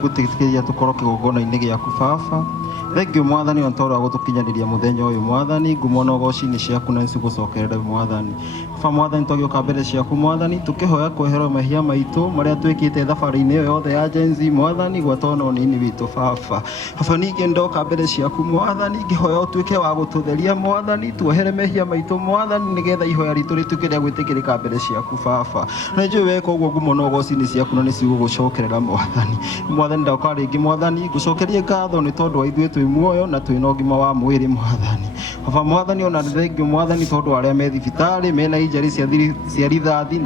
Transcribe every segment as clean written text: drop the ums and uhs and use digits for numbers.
Gutikiria tukoro kigogona-inĩ gĩaku Baba. Thengio Mwathani o tondũ wa gũtũkinyanĩria mũthenya ũyũ Mwathani, ngumo na ũgoci-inĩ ciaku na nĩcigũcokerere Mwathani. Baba Mwathani, twagĩũka mbere ciaku Mwathani, tũkĩhoya kweherwo mehia maitũ marĩa twĩkĩte thabarĩ-inĩ ĩyo yothe ya Gen Z Mwathani, gwatona ũnini witũ Baba. Baba ningĩ ndoka mbere ciaku Mwathani, ngĩhoya ũtuĩke wa gũtũtheria Mwathani, tuohere mehia maitũ Mwathani, nĩgetha ihoya ritũ rĩtuĩke rĩa gwĩtĩkĩrĩka mbere ciaku Baba. Na njũĩ weka ũguo ngumo na ũgoci-inĩ ciaku na nĩcigũgũcokerera Mwathani. Mwathani ndoka rĩngĩ Mwathani, ngũcokerie ngatho nĩ tondũ wa ithuĩ twĩ muoyo na twĩna ũgima wa mwĩrĩ Mwathani. Baba Mwathani, ona thengio Mwathani tondũ arĩa me thibitarĩ mena injury cia rithathi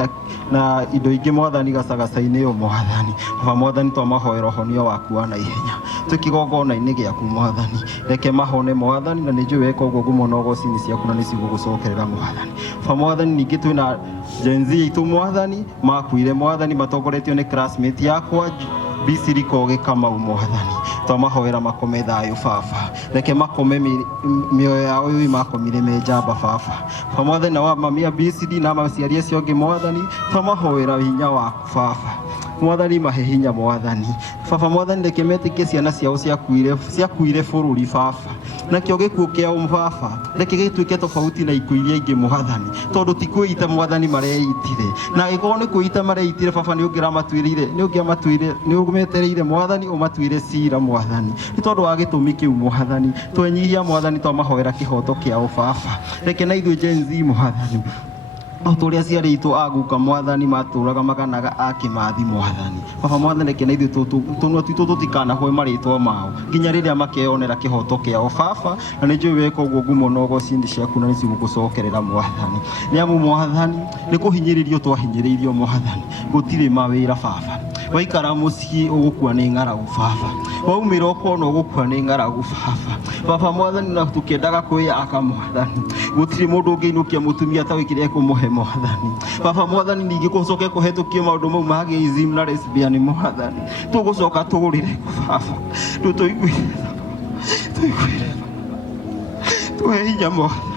na indo ingĩ Mwathani gacagaca-inĩ ĩyo Mwathani. Baba Mwathani, twamahoera ũhonio waku wa naihenya twĩ kĩgongona-inĩ gĩaku Mwathani, reke mahone Mwathani, na nĩ njũĩ weka ũguo ngumo na ũgoci-inĩ ciaku na nĩcigũgũcokerera Mwathani. Baba Mwathani, ningĩ twĩna Gen Z itũ Mwathani makuire Mwathani, matongoretio nĩ classmate yakwa Bisiri Koge Kamau Mwathani, twamahoera makome thayũ Baba, reke makome mĩoyo yao ĩyo makomire me njamba Baba. Baba Mwathani, na wa mami Bisiri na maciari acio angĩ Mwathani, twamahoera hinya waku Baba. Mwathani mahe hinya Mwathani. Baba Mwathani, reke metĩkie ciana ciao ciakuire bũrũri Baba, nakĩo gĩkuũ kĩao Baba reke gĩtuĩke tofauti na ikuũ iria ingĩ Mwathani, tondũ ti kwĩita Mwathani mareitire, na angĩkorwo nĩ kwĩita mareitire Baba nĩũmetereire Mwathani ũmatuire cira Mwathani, nĩ tondũ wa gĩtũmi kĩu Mwathani. Twenyihia Mwathani, twamahoera kĩhoto kĩao Baba, reke na ithuĩ Gen Z Mwathani tũrĩa aciari itũ aguka Mwathani matũraga maganaga akĩmathi Mwathani. Baba Mwathani, reke na ithuĩ tũnua twitũ tũtikanahoe marĩtwa mao nginya rĩrĩa makeyonera kĩhoto kĩao Baba, na nĩ njũĩ weka ũguo ngumo na ũgoci-inĩ ciaku na nĩcigũgũcokerera Mwathani, nĩamu Mwathani nĩ kũhinyĩrĩrio twahinyĩrĩirio Mwathani, gũtirĩ mawĩra Baba, waikara mũciĩ ũgũkua nĩ ng'aragu Baba, waumĩra ũkona ũgũkua nĩ ng'aragu Baba. Baba Mwathani, na tũkĩendaga kwĩyaka Mwathani, gũtirĩ mũndũ ũngĩinũkia mũtumia atawĩkĩre kũmũhe Mwathani. Baba Mwathani, ningĩ gũcoke kũhetũkio maũndũ mau ma gayism na lesbian Mwathani, tũgũcoka tũgũrĩre Baba, tũiguire tuhe hinya Mwathani.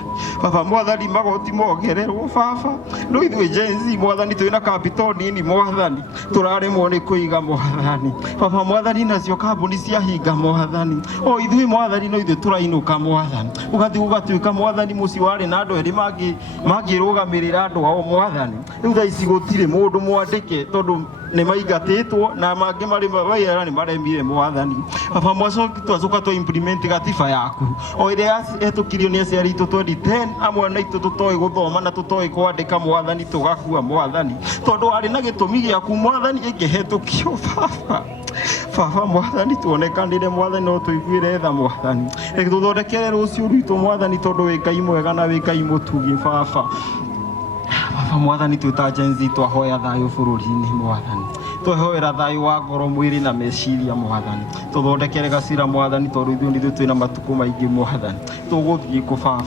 Baba Mwathani, magoti mogererwo Baba, no ithuĩ Gen Z Mwathani twĩna capital nini Mwathani, tũraremwo nĩ kũiga Mwathani. Baba Mwathani, nacio kambuni ciahinga Mwathani, o ithuĩ Mwathani no ithuĩ tũrainũka Mwathani, ũgathiĩ ũgatuĩka Mwathani mũciĩ warĩ na andũ erĩ mangĩrũgamĩrĩra andũ ao Mwathani, rĩu thaa ici gũtirĩ mũndũ mwandĩke tondũ nĩ maingatĩtwo na mangĩ marĩ mawĩra nĩ maremire Mwathani. Baba twacoka twa implement gatiba yaku o ĩrĩa yahetũkirio nĩ aciari itũ 2010, amwe na itũ tũtoĩ gũthoma na tũtoĩ kwandĩka Mwathani, tũgakua Mwathani, tondũ warĩ na gĩtũmi gĩaku Mwathani ĩngĩhetũkio Baba. Baba Mwathani, tuonekanĩre Mwathani, no tũiguĩre tha Mwathani, reke tũthondekere rũciũ rwitũ Mwathani, tondũ wĩ Ngai mwega na wĩ Ngai mũtugi Baba. Baba Mwathani, twĩta Gen Z twahoya thayũ bũrũri-inĩ Mwathani, twehoera thayũ wa ngoro, mwĩrĩ na meciria Mwathani, tũthondekere gacira Mwathani, tondũ ithuĩ twĩna matukũ maingĩ Mwathani, tũgũthiĩ kũ Baba.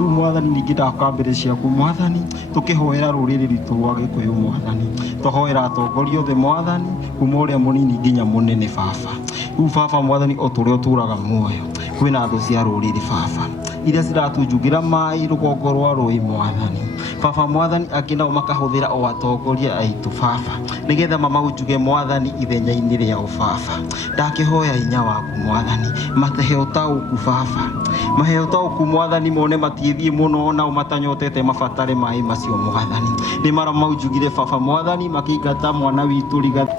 Rĩu Mwathani, ningĩ ndoka mbere ciaku Mwathani, tũkĩhoera rũrĩrĩ rwitũ rwa Gĩkũyũ Mwathani, twahoera atongoria othe Mwathani, kuma ũrĩa mũnini nginya mũnene Baba. Rĩu Baba Mwathani, o tũrĩa ũtũraga muoyo kwĩna thũ cia rũrĩrĩ Baba, iria ciratũnjugĩra maĩ rũgongo rwa rũĩ Mwathani. Baba Mwathani, angĩ nao makahũthĩra o atongoria aitũ Baba, nĩgetha mamaunjuge Mwathani ithenya-inĩ rĩao Baba. Ndakĩhoya hinya waku Mwathani, mahe ũtaũku Baba, mahe ũtaũku Mwathani, mone matiĩthiĩ mũno nao matanyotete mabatare maĩ macio Mwathani, nĩ maramaunjugire Baba Mwathani, makĩingata mwana witũ Rigathĩ.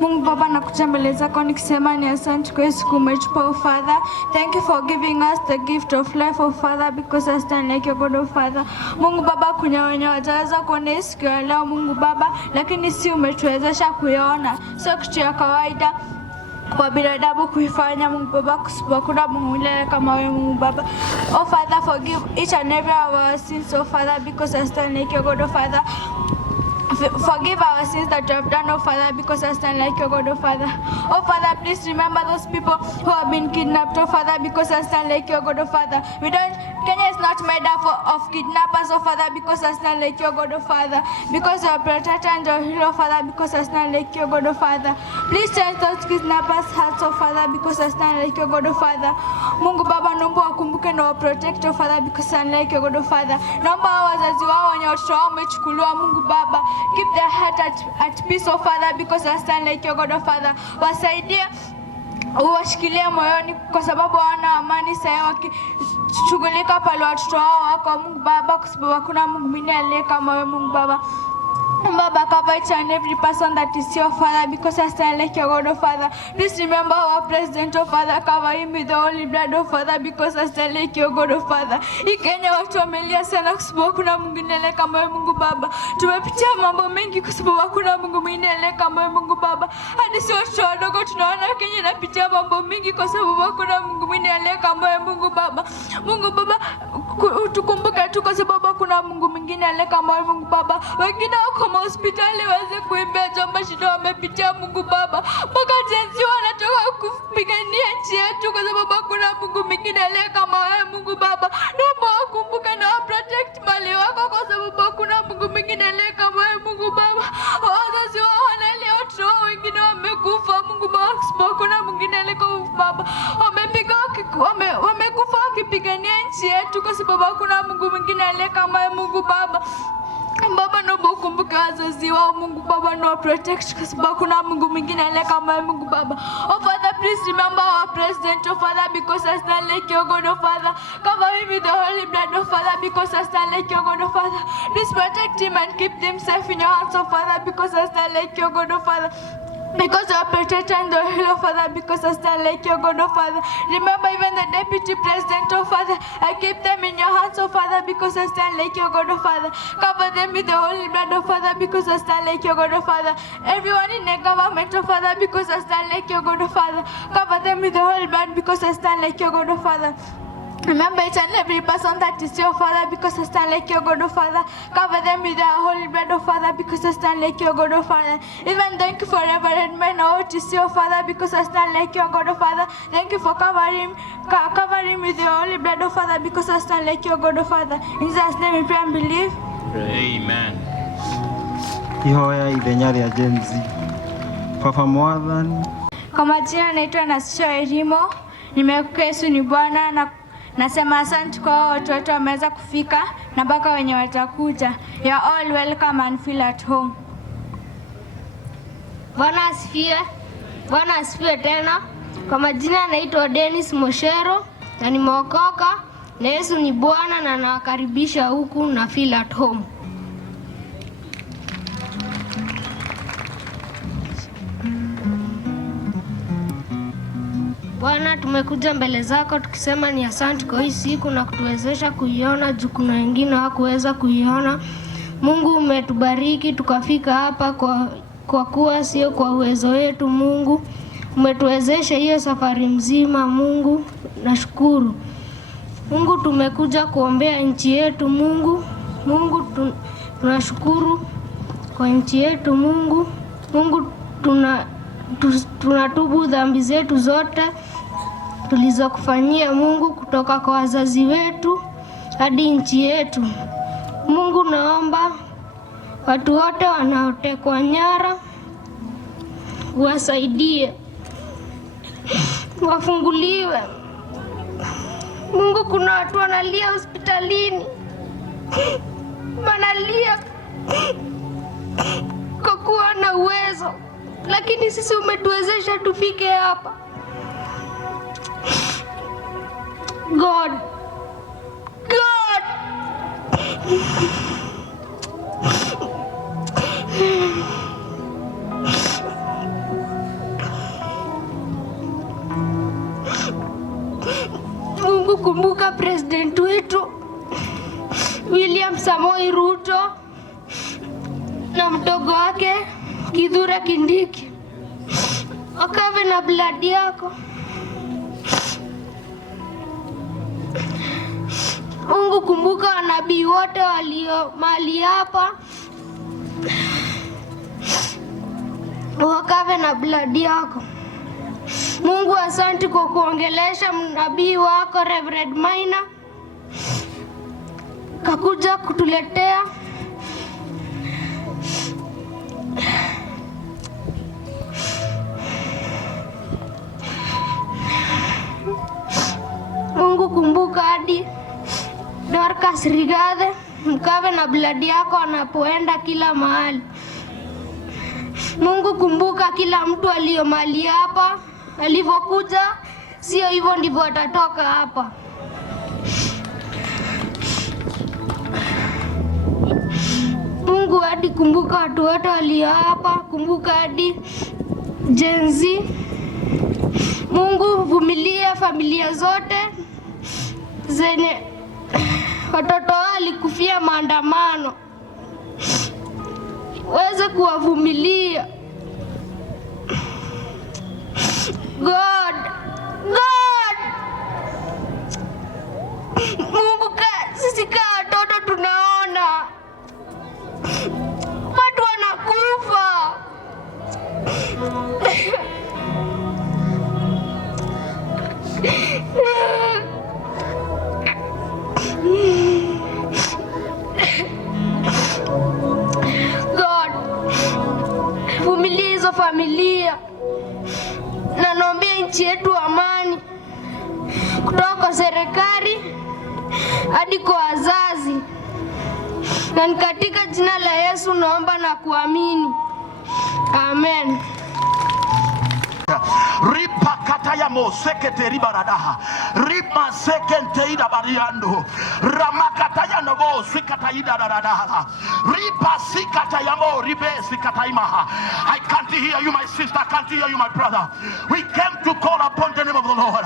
Mungu Baba, nakuja mbele zako nikisema ni asante kwa siku umetupa oh Father. Thank you for giving us the gift of life oh Father, because I stand like your God oh Father. Mungu Baba, kuna wenye wataweza kuona siku ya leo Mungu Baba, lakini si umetuwezesha kuiona, sio kitu ya kawaida kwa binadamu kuifanya Mungu Baba, kusipokuna Mungu milele kama wewe Mungu Baba. Oh Father, forgive each and every our sins oh Father, because I stand like your God oh Father. Forgive our sins that we have done, oh Father, because I stand like your God, oh Father. Oh Father, please remember those people who have been kidnapped, oh Father, because I stand like your God, oh Father. Kenya is not made up of kidnappers, oh Father, because I stand like your God, oh Father. Because you are protector and your hero, Father, because I stand like your God, oh Father. Please change those kidnappers' hearts, oh Father, because I stand like your God, oh Father. Mungu Baba, naomba wakumbuke na waprotect, oh Father, because I stand like your God, oh Father. Naomba wazazi wao wenye watoto wao wamechukuliwa, Mungu Baba, keep their heart at peace, oh Father, because I stand like your God, oh Father. Wasaidie, uwashikilie moyoni kwa sababu hawana amani sasa wakishughulika pale watoto wao wako, Mungu Baba, kwa sababu hakuna Mungu mwingine aliye kama wewe, Mungu Baba. Baba, cover each and every person that is your Father, because I stand like your God, oh Father. Please remember our President, oh Father, cover him with the holy blood, oh Father, because I stand like your God, oh Father. Kenya watu wamelia sana kwa sababu hakuna Mungu mwingine kama wewe, Mungu Baba. Tumepitia mambo mengi kwa sababu hakuna Mungu mwingine kama wewe, Mungu Baba. Hadi sisi watoto wadogo tunaona Kenya inapitia mambo mengi kwa sababu hakuna Mungu mwingine kama wewe, Mungu Baba. Mungu Baba, tukumbuke tu kwa sababu hakuna Mungu mwingine kama wewe, Mungu Baba. Wengine wako hospitali waweze kuimbia jambo shida wamepitia, Mungu Baba. Mpaka jenzi wanatoka kupigania nchi yetu kwa sababu hakuna Mungu mwingine kama wewe, Mungu Baba. Naomba wakumbuke na protect mali wako kwa sababu hakuna Mungu mwingine kama wewe, Mungu Baba. Wazazi wao wanalia, watoto wao wengine wamekufa, Mungu Baba, kwa sababu hakuna mwingine kama Baba. Wamekufa wakipigania nchi yetu kwa sababu hakuna Mungu mwingine kama wewe, Mungu Baba. Baba, naomba ukumbuke wazazi wao, Mungu Baba, no protect kwa sababu kuna Mungu mwingine kama wewe, Mungu Baba. Oh Father, please remember our president, oh Father, because I stand like your God, oh Father. Cover him with the holy blood, oh Father, because I stand like your God, oh Father. Please protect him and keep him safe in your hands, oh Father, because I stand like your God, oh Father. Because you are protector and the hero, Father, because I stand like your God, oh Father. Remember even the deputy president, oh Father. I keep them in your hands, oh Father, because I stand like your God, oh Father. Cover them with the holy blood, oh Father, because I stand like your God, oh Father. Everyone in the government, oh Father, because I stand like your God, oh Father. Cover them with the holy blood, because I stand like your God, oh Father. Remember each and every person that is your Father, because I stand like your God, oh Father. Cover them with the holy blood, oh Father, because I stand like your God, oh Father. Even thank you for Reverend Man, oh, to see your Father, because I stand like your God, oh Father. Thank you for covering with the holy blood, oh Father, because I stand like your God, oh Father. In Jesus' name we pray and believe. Amen. Ihoya ithenya rĩa James. Papa Mwathani. Kwa majina naitwa Nasisho Elimo. Nimekuja, Yesu ni Bwana, na nasema asante kwa watu wote wameweza kufika na mpaka wenye watakuja. You are all welcome and feel at home. Bwana asifiwe. Bwana asifiwe tena. Kwa majina naitwa Dennis Moshero na nimeokoka na Yesu ni Bwana na nawakaribisha huku na feel at home. Bwana, tumekuja mbele zako tukisema ni asante kwa hii siku na kutuwezesha kuiona juu kuna wengine hawakuweza kuiona. Mungu, umetubariki tukafika hapa kwa kuwa sio kwa uwezo wetu. Mungu, umetuwezesha hiyo safari mzima. Mungu, nashukuru. Mungu, tumekuja kuombea nchi yetu. Mungu, tunashukuru kwa nchi yetu. Mungu, tunatubu dhambi zetu zote tulizokufanyia Mungu, kutoka kwa wazazi wetu hadi nchi yetu. Mungu, naomba watu wote wanaotekwa nyara wasaidie, wafunguliwe. Mungu, kuna watu wanalia hospitalini, wanalia kwa kuwa na uwezo, lakini sisi umetuwezesha tufike hapa. God. Mungu, kumbuka president wetu William Samoei Ruto na mdogo wake Kithure Kindiki, wakave na blood yako. Mungu, kumbuka wanabii wote walio mali hapa, wakave na blood yako. Mungu, asante kwa kuongelesha nabii wako Reverend Maina. kakuja kutuletea Mungu kumbuka hadi Dorcas Rigathi Mkave na bladi yako anapoenda kila mahali. Mungu kumbuka kila mtu aliyo mahali hapa, alivyokuja sio hivyo ndivyo atatoka hapa. Mungu hadi kumbuka watu wote walio hapa, kumbuka hadi Gen Z. Mungu vumilia familia zote zenye watoto wao walikufia maandamano, weze kuwavumilia. God Mungu, sisi kama watoto tunaona watu wanakufa. God, vumilia hizo familia na naombea nchi yetu amani, kutoka kwa serikali hadi kwa wazazi, na ni katika jina la Yesu naomba na kuamini, amen. Ripa kataya mosekete ribaradaha ripa sekente ida bariando ramakataya nobo sikataida daradaha ripa sikataya mo ribe sikataimaha. I can't hear you, my sister. I can't hear you, my brother. We came to call upon the name of the Lord.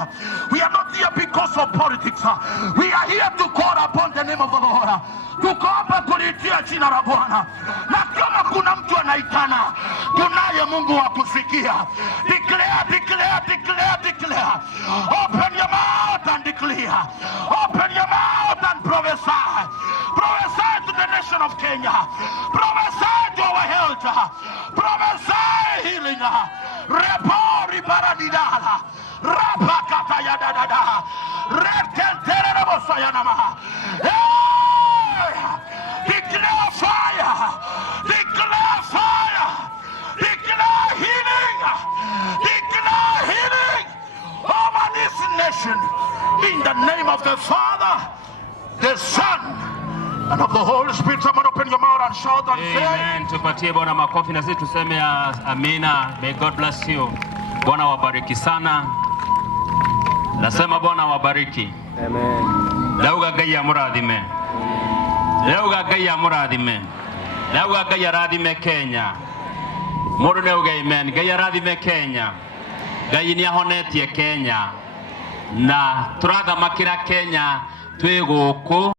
We are not here because of politics. We are here to call upon the name of the Lord. Tuko hapa kulitia jina la Bwana, na kama kuna mtu anaitana, kunaye Mungu wa kusikia. Declare, declare, declare, declare. Open your mouth and declare. Open your mouth and prophesy. Prophesy to the nation of Kenya. Prophesy to our health. Prophesy healing. Repori paradidala. Rapakata yadadada. Rekentere rabosayanama. Declare fire. Declare fire. Declare healing. Declare healing over this nation. In the name of the Father, the Son, and of the Holy Spirit. Someone open your mouth and shout and say amen. Tupatie Bwana makofi na sisi tuseme amina. May God bless you. Bwana wabariki sana. Nasema Bwana wabariki. Amen. Lauga gaya muradime. Lauga gaya muradime. Lauga gaya radime Kenya. Moro neuga amen. Gaya radime Kenya. Gaya ni ahonetie Kenya. Na turathamakira Kenya twi guku.